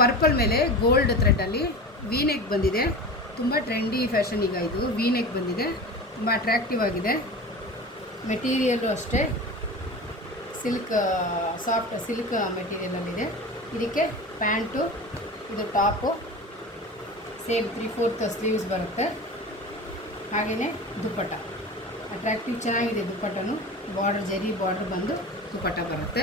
Purple ಮೇಲೆ gold ಥ್ರೆಡಲ್ಲಿ V neck ಬಂದಿದೆ. ತುಂಬ ಟ್ರೆಂಡಿ ಫ್ಯಾಷನ್ ಈಗ ಇದು. ವಿ ನೆಕ್ ಬಂದಿದೆ, ತುಂಬ ಅಟ್ರಾಕ್ಟಿವ್ ಆಗಿದೆ. ಮೆಟೀರಿಯಲ್ಲು ಅಷ್ಟೇ ಸಿಲ್ಕ್, ಸಾಫ್ಟ್ ಸಿಲ್ಕ್ ಮೆಟೀರಿಯಲಲ್ಲಿದೆ. ಇದಕ್ಕೆ ಪ್ಯಾಂಟು, ಇದು ಟಾಪು, ಸೇಮ್ 3/4 ಸ್ಲೀವ್ಸ್ ಬರುತ್ತೆ. ಹಾಗೆಯೇ ದುಪ್ಪಟ್ಟ ಅಟ್ರಾಕ್ಟಿವ್ ಚೆನ್ನಾಗಿದೆ. ದುಪ್ಪಟ್ಟನು ಬಾರ್ಡರ್, ಜರಿ ಬಾರ್ಡರ್ ಬಂದು ದುಪ್ಪಟ್ಟ ಬರುತ್ತೆ.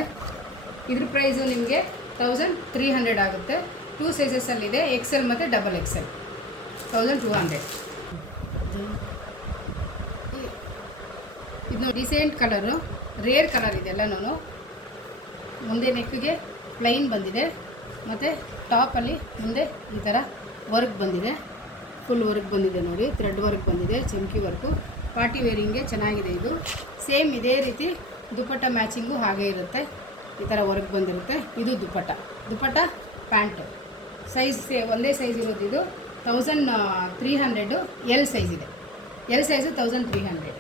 ಇದ್ರ ಪ್ರೈಸು ನಿಮಗೆ 1300 ಆಗುತ್ತೆ. 2 ಸೈಜಸಲ್ಲಿದೆ, XL ಮತ್ತು XXL. 1200. ಇದು ಡಿಸೆಂಟ್ ಕಲರು, ರೇರ್ ಕಲರ್ ಇದೆ ಎಲ್ಲನೂ. ಮುಂದೆ ನೆಕ್ಗೆ ಪ್ಲೈನ್ ಬಂದಿದೆ ಮತ್ತು ಟಾಪಲ್ಲಿ ಮುಂದೆ ಈ ಥರ ವರ್ಕ್ ಬಂದಿದೆ. ಫುಲ್ ವರ್ಕ್ ಬಂದಿದೆ ನೋಡಿ, ಥ್ರೆಡ್ ವರ್ಕ್ ಬಂದಿದೆ, ಚಮ್ಕಿ ವರ್ಕು. ಪಾರ್ಟಿ ವೇರಿಂಗ್ಗೆ ಚೆನ್ನಾಗಿದೆ ಇದು. ಸೇಮ್ ಇದೇ ರೀತಿ ದುಪ್ಪಟ್ಟ ಮ್ಯಾಚಿಂಗು ಹಾಗೆ ಇರುತ್ತೆ. ಈ ಥರ ವರ್ಕ್ ಬಂದಿರುತ್ತೆ. ಇದು ದುಪ್ಪಟ್ಟ ಪ್ಯಾಂಟು ಸೈಜ್ ಒಂದೇ ಸೈಜ್ ಇರೋದು. ಇದು 1300. ಎಲ್ ಸೈಜ್ ಇದೆ. L size 1300.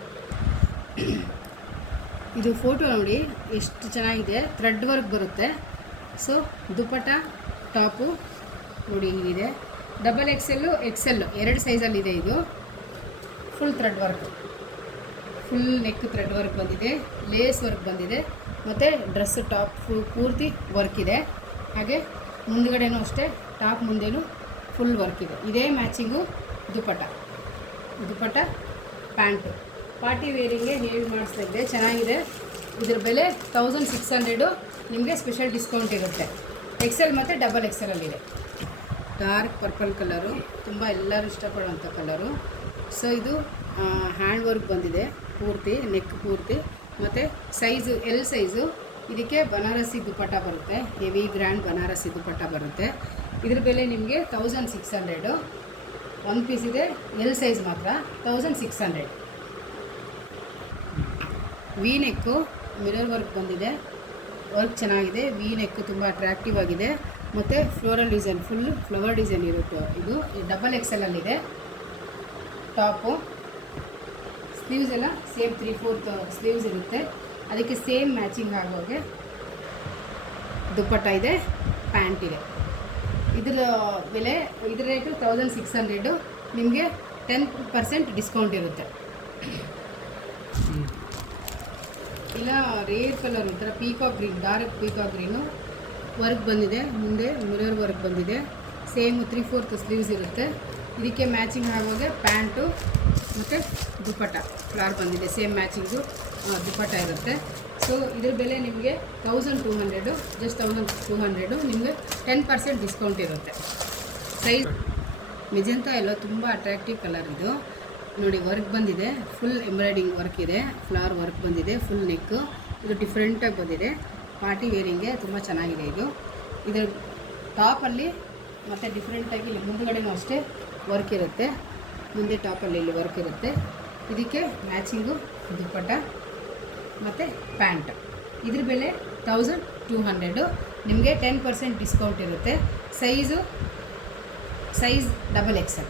ಇದು ಫೋಟೋ ನೋಡಿ ಎಷ್ಟು ಚೆನ್ನಾಗಿದೆ. ಥ್ರೆಡ್ ವರ್ಕ್ ಬರುತ್ತೆ. ಸೊ ದುಪ್ಪಟ್ಟ ಟಾಪು ನೋಡಿ ಹೀಗಿದೆ. XXL XL 2 ಸೈಜಲ್ಲಿದೆ ಇದು. Full thread work, full neck thread work ಬಂದಿದೆ, ಲೇಸ್ ವರ್ಕ್ ಬಂದಿದೆ ಮತ್ತು ಡ್ರೆಸ್ ಟಾಪ್ ಪೂರ್ತಿ ವರ್ಕ್ ಇದೆ. ಹಾಗೆ ಮುಂದುಗಡೆನೂ ಅಷ್ಟೇ, ಟಾಪ್ ಮುಂದೆನೂ ಫುಲ್ ವರ್ಕ್ ಇದೆ. ಇದೇ ಮ್ಯಾಚಿಂಗು ದುಪ್ಪಟ್ಟ ಪ್ಯಾಂಟು. ಪಾರ್ಟಿ ವೇರಿಂಗ್ಗೆ ಹೇಳಿ ಮಾಡಿಸ್ತಾ ಇದ್ದೆ, ಚೆನ್ನಾಗಿದೆ. ಇದ್ರ ಬೆಲೆ 1600. ನಿಮಗೆ ಸ್ಪೆಷಲ್ ಡಿಸ್ಕೌಂಟ್ ಇರುತ್ತೆ. XL ಮತ್ತು XXL ಅಲ್ಲಿದೆ. ಡಾರ್ಕ್ ಪರ್ಪಲ್ ಕಲರು, ತುಂಬ ಎಲ್ಲರೂ ಇಷ್ಟಪಡುವಂಥ ಕಲರು. ಸೊ ಇದು ಹ್ಯಾಂಡ್ ವರ್ಕ್ ಬಂದಿದೆ ಪೂರ್ತಿ, ನೆಕ್ ಪೂರ್ತಿ. ಮತ್ತು ಸೈಜು ಎಲ್ ಸೈಜು. ಇದಕ್ಕೆ ಬನಾರಸಿ ದುಪ್ಪಟ್ಟ ಬರುತ್ತೆ, ಹೆವಿ ಗ್ರ್ಯಾಂಡ್ ಬನಾರಸಿ ದುಪ್ಪಟ್ಟ ಬರುತ್ತೆ. ಇದ್ರ ಬೆಲೆ ನಿಮಗೆ 1600. ಒಂದು ಪೀಸ್ ಇದೆ, ಎಲ್ ಸೈಜ್ ಮಾತ್ರ 1600. ವಿ ನೆಕ್ಕು ಮಿರರ್ ವರ್ಕ್ ಬಂದಿದೆ, ವರ್ಕ್ ಚೆನ್ನಾಗಿದೆ. ವಿ ನೆಕ್ ತುಂಬ ಅಟ್ರಾಕ್ಟಿವ್ ಆಗಿದೆ ಮತ್ತು floral design, full flower design ಇರುತ್ತೆ. ಇದು XXL ಅಲ್ಲಿದೆ. ಟಾಪು ಸ್ಲೀವ್ಸ್ ಎಲ್ಲ ಸೇಮ್ 3/4 ಸ್ಲೀವ್ಸ್ ಇರುತ್ತೆ. ಅದಕ್ಕೆ ಸೇಮ್ ಮ್ಯಾಚಿಂಗ್ ಆಗೋಗೆ ದುಪ್ಪಟ್ಟ ಇದೆ, ಪ್ಯಾಂಟ್ ಇದೆ. ಇದರ ಬೆಲೆ, ಇದರ ರೇಟು 1600. ನಿಮಗೆ 10% ಡಿಸ್ಕೌಂಟ್ ಇರುತ್ತೆ. ಇಲ್ಲ ರೇರ್ ಕಲರ್, ಈ ಥರ peacock green, dark peacock green work ಬಂದಿದೆ. ಮುಂದೆ ಮಿರರ್ ವರ್ಕ್ ಬಂದಿದೆ. ಸೇಮ್ 3/4 ಸ್ಲೀವ್ಸ್ ಇರುತ್ತೆ. ಇದಕ್ಕೆ ಮ್ಯಾಚಿಂಗ್ ಆಗೋಗೆ ಪ್ಯಾಂಟು ಮತ್ತು ದುಪ್ಪಟ್ಟ ಫ್ಲಾರ್ ಬಂದಿದೆ. ಸೇಮ್ ಮ್ಯಾಚಿಂಗು ದುಪ್ಪಟ್ಟ ಇರುತ್ತೆ. ಸೊ ಇದ್ರ ಬೆಲೆ ನಿಮಗೆ 1200, ಜಸ್ಟ್ 1200. ನಿಮಗೆ 10% ಡಿಸ್ಕೌಂಟ್ ಇರುತ್ತೆ. ಸೈಜ್ ಮೆಜೆಂತಾ ಎಲ್ಲ ತುಂಬ ಅಟ್ರಾಕ್ಟಿವ್ ಕಲರ್ ಇದು ನೋಡಿ. ವರ್ಕ್ ಬಂದಿದೆ, ಫುಲ್ ಎಂಬ್ರಾಯ್ಡಿಂಗ್ ವರ್ಕ್ ಇದೆ, ಫ್ಲವರ್ ವರ್ಕ್ ಬಂದಿದೆ, ಫುಲ್ ನೆಕ್ಕು. ಇದು ಡಿಫ್ರೆಂಟಾಗಿ ಬಂದಿದೆ, ಪಾರ್ಟಿ ವೇರಿಂಗ್ಗೆ ತುಂಬ ಚೆನ್ನಾಗಿದೆ ಇದು. ಇದರ ಟಾಪಲ್ಲಿ ಮತ್ತು ಡಿಫ್ರೆಂಟಾಗಿ ಇಲ್ಲಿ ಮುಂದುಗಡೆನೂ ಅಷ್ಟೇ ವರ್ಕ್ ಇರುತ್ತೆ. ಮುಂದೆ ಟಾಪಲ್ಲಿ ಇಲ್ಲಿ ವರ್ಕ್ ಇರುತ್ತೆ. ಇದಕ್ಕೆ ಮ್ಯಾಚಿಂಗು ದುಪ್ಪಟ್ಟ ಮತ್ತು ಪ್ಯಾಂಟ್. ಇದ್ರ ಬೆಲೆ 1200. ನಿಮಗೆ 10% ಡಿಸ್ಕೌಂಟ್ ಇರುತ್ತೆ. Size XXL.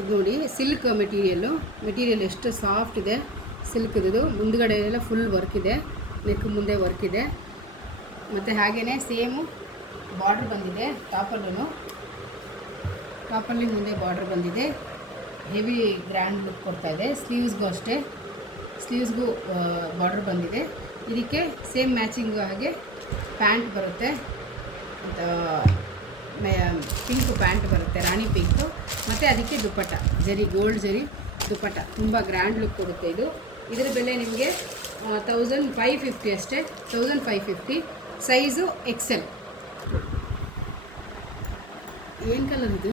ಇದು ನೋಡಿ ಸಿಲ್ಕ್ ಮೆಟೀರಿಯಲ್ ಎಷ್ಟು ಸಾಫ್ಟ್ ಇದೆ. ಸಿಲ್ಕ್ ಇದು ಮುಂದುಗಡೆ ಎಲ್ಲ ಫುಲ್ ವರ್ಕ್ ಇದೆ, ನೆಕ್ ಮುಂದೆ ವರ್ಕ್ ಇದೆ. ಮತ್ತು ಹಾಗೆಯೇ ಸೇಮು ಬಾರ್ಡ್ರ್ ಬಂದಿದೆ. ಟಾಪಲ್ಲಿ ಮುಂದೆ ಬಾರ್ಡ್ರ್ ಬಂದಿದೆ. ಹೆವಿ ಗ್ರ್ಯಾಂಡ್ ಲುಕ್ ಕೊಡ್ತಾಯಿದೆ. ಸ್ಲೀವ್ಸ್ಗೂ ಅಷ್ಟೇ, ಸ್ಲೀವ್ಸ್ಗೂ ಬಾರ್ಡ್ರ್ ಬಂದಿದೆ. ಇದಕ್ಕೆ ಸೇಮ್ ಮ್ಯಾಚಿಂಗ್ ಹಾಗೆ ಪ್ಯಾಂಟ್ ಬರುತ್ತೆ, ಪಿಂಕ್ ಪ್ಯಾಂಟ್ ಬರುತ್ತೆ, ರಾಣಿ ಪಿಂಕು. ಮತ್ತು ಅದಕ್ಕೆ ದುಪ್ಪಟ್ಟ, ಜರಿ ಗೋಲ್ಡ್ ಜರಿ ದುಪ್ಪಟ್ಟ, ತುಂಬ ಗ್ರ್ಯಾಂಡ್ ಲುಕ್ ಕೊಡುತ್ತೆ ಇದು. ಇದರ ಬೆಲೆ ನಿಮಗೆ 1550 ಅಷ್ಟೇ, 1550. Size XL. ಏನು ಕಲರ್ ಇದು?